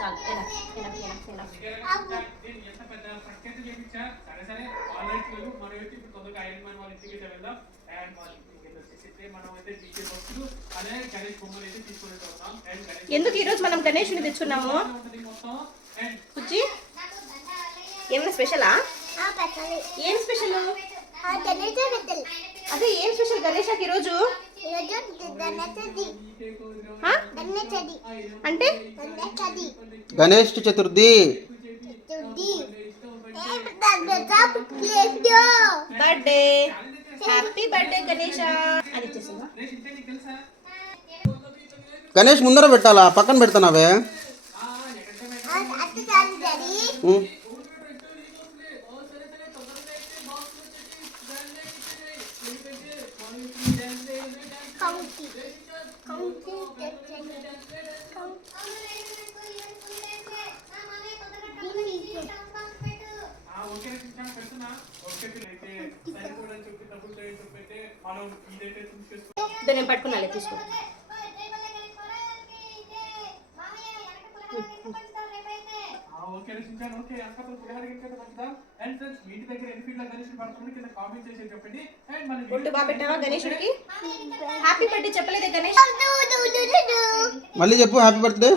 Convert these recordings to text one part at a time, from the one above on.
చాలు ఎలా ఎంత పెద్ద ప్రఖ్యాత చేయించా సరే సరే ఆల్రెడీ మనం వచ్చి ఇప్పుడు తొందరగా ఐరన్ మ్యాన్ వాళ్ళ ఇంటికి వెళ్దాం అండ్ వాళ్ళ ఇంటికి వచ్చేసి మనం అయితే డీజే బాక్సులు అదే గణేష్ బొమ్మలు అయితే తీసుకొని వస్తాం. అండ్ గణేష్ ఎందుకు ఈరోజు మనం గణేష్ని తెచ్చుకున్నాము? మొత్తం అండ్ కుచ్చి ఏమైనా స్పెషలా? ఏం స్పెషల్? అదే ఏం స్పెషల్ గణేష్కి ఈరోజు? అంటే Ganesh Chaturthi, birthday, happy birthday Ganesh అని ఇచ్చేసిందా? గణేష్ ముందర పెట్టాలా, పక్కన పెడతానావే? నేను పట్టుకున్నాలే, తీసుకో. ఒట్టు బాగా పెట్టావా గణేశుడికి? హ్యాపీ బర్త్డే చెప్పలేదే గణేష్? మళ్ళీ చెప్పు, హ్యాపీ బర్త్డే.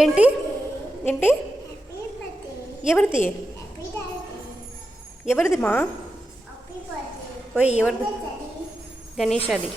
ఏంటి ఏంటి ఎవరిది? ఎవరిది మా? ఓయ్ ఎవరిది? గణేష్ అది.